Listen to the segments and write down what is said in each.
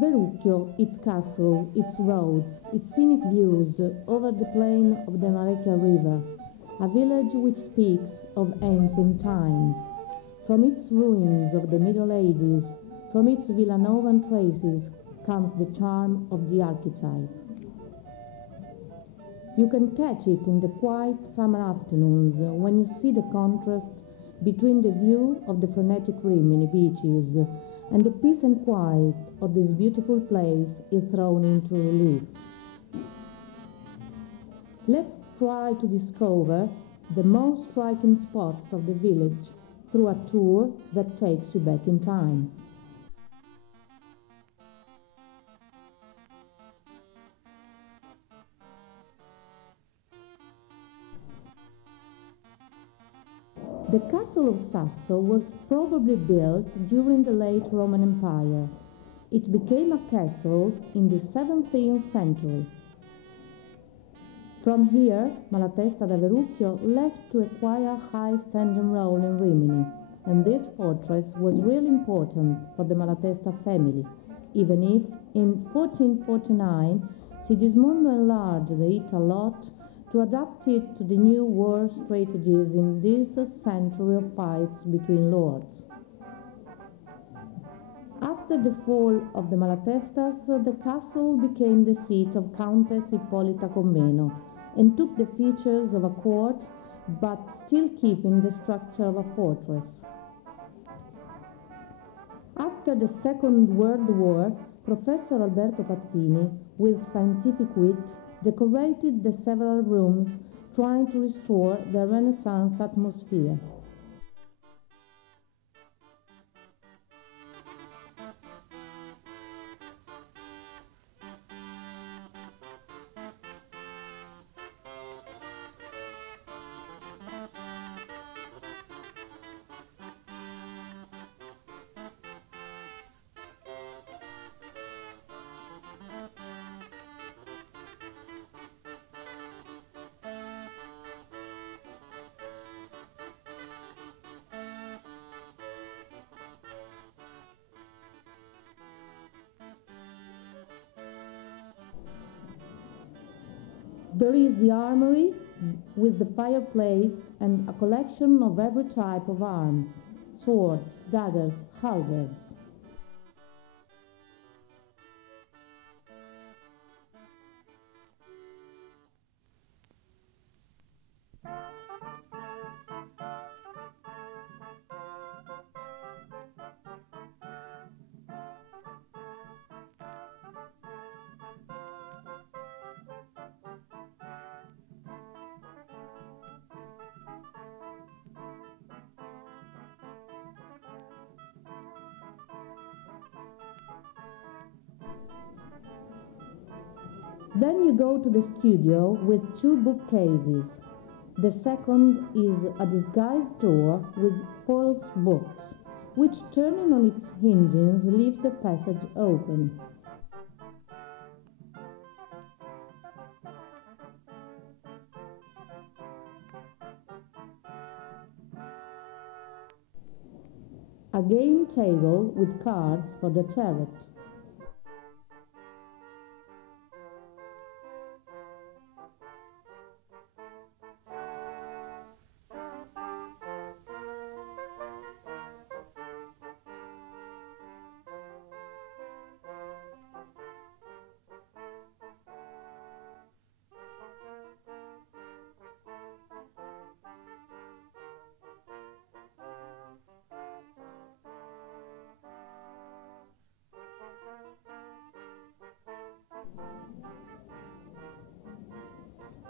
Verucchio, its castle, its roads, its scenic views over the plain of the Rocca river, a village which speaks of ancient times. From its ruins of the Middle Ages, from its Villanovan traces, comes the charm of the archetype. You can catch it in the quiet summer afternoons when you see the contrast between the view of the frenetic Rimini beaches and the peace and quiet of this beautiful place is thrown into relief. Let's try to discover the most striking spots of the village through a tour that takes you back in time. The castle of Sasso was probably built during the late Roman Empire. It became a castle in the 17th century. From here, Malatesta Verucchio left to acquire a high standing role in Rimini, and this fortress was really important for the Malatesta family, even if in 1449 Sigismondo enlarged it a lot to adapt it to the new war strategies in this century of fights between lords. After the fall of the Malatestas, the castle became the seat of Countess Ippolita Comneno and took the features of a court, but still keeping the structure of a fortress. After the Second World War, Professor Alberto Pazzini, with scientific wit, decorated the several rooms, trying to restore the Renaissance atmosphere. There is the armory with the fireplace and a collection of every type of arms, swords, daggers, halberds. Then you go to the studio with two bookcases. The second is a disguised door with false books, which turning on its hinges leaves the passage open. A game table with cards for the tarot.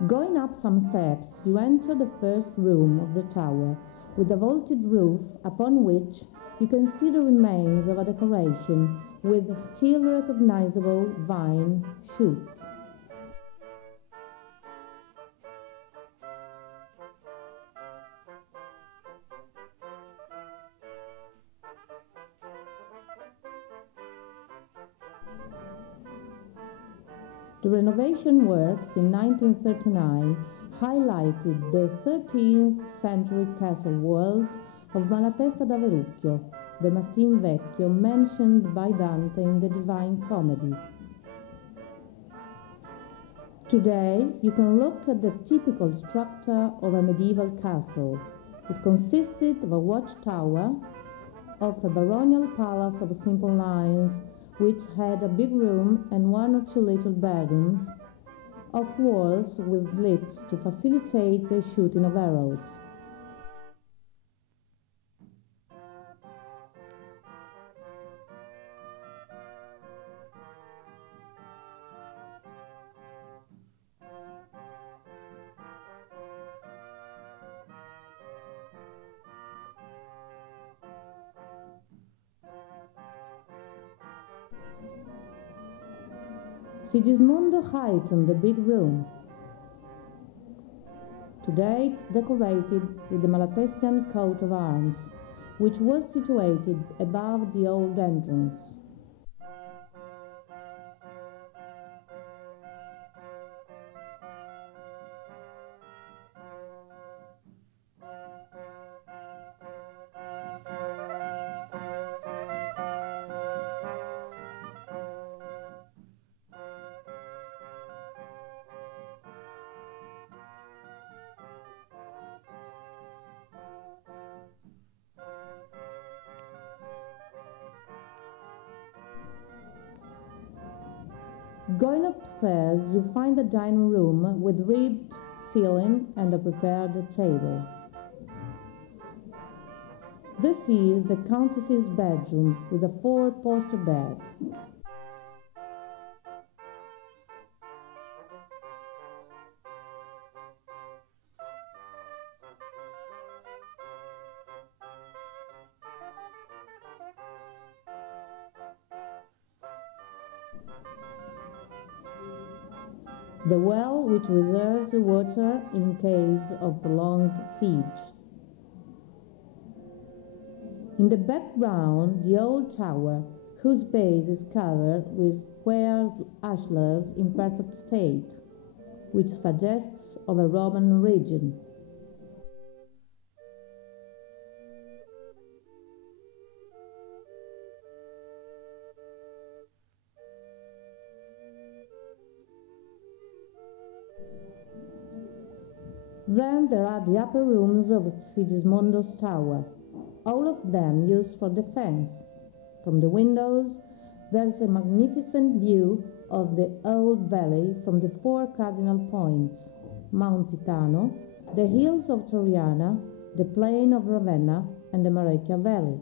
Going up some steps, you enter the first room of the tower, with a vaulted roof upon which you can see the remains of a decoration with still recognizable vine shoots. The renovation works in 1939 highlighted the 13th century castle walls of Malatesta da Verucchio, the Mastin Vecchio mentioned by Dante in the Divine Comedy. Today, you can look at the typical structure of a medieval castle. It consisted of a watchtower, of a baronial palace of simple lines, which had a big room and one or two little bedrooms, of walls with slits to facilitate the shooting of arrows. Sigismondo heightened the big room, today decorated with the Malatestian coat of arms, which was situated above the old entrance. Going upstairs, you find a dining room with ribbed ceiling and a prepared table. This is the Countess's bedroom with a four-poster bed. The well which reserves the water in case of prolonged siege. In the background, the old tower, whose base is covered with square ashlars in perfect state, which suggests of a Roman region. Then there are the upper rooms of Sigismondo's tower, all of them used for defense. From the windows, there is a magnificent view of the old valley from the four cardinal points: Mount Titano, the hills of Toriana, the plain of Ravenna, and the Marecchia Valley.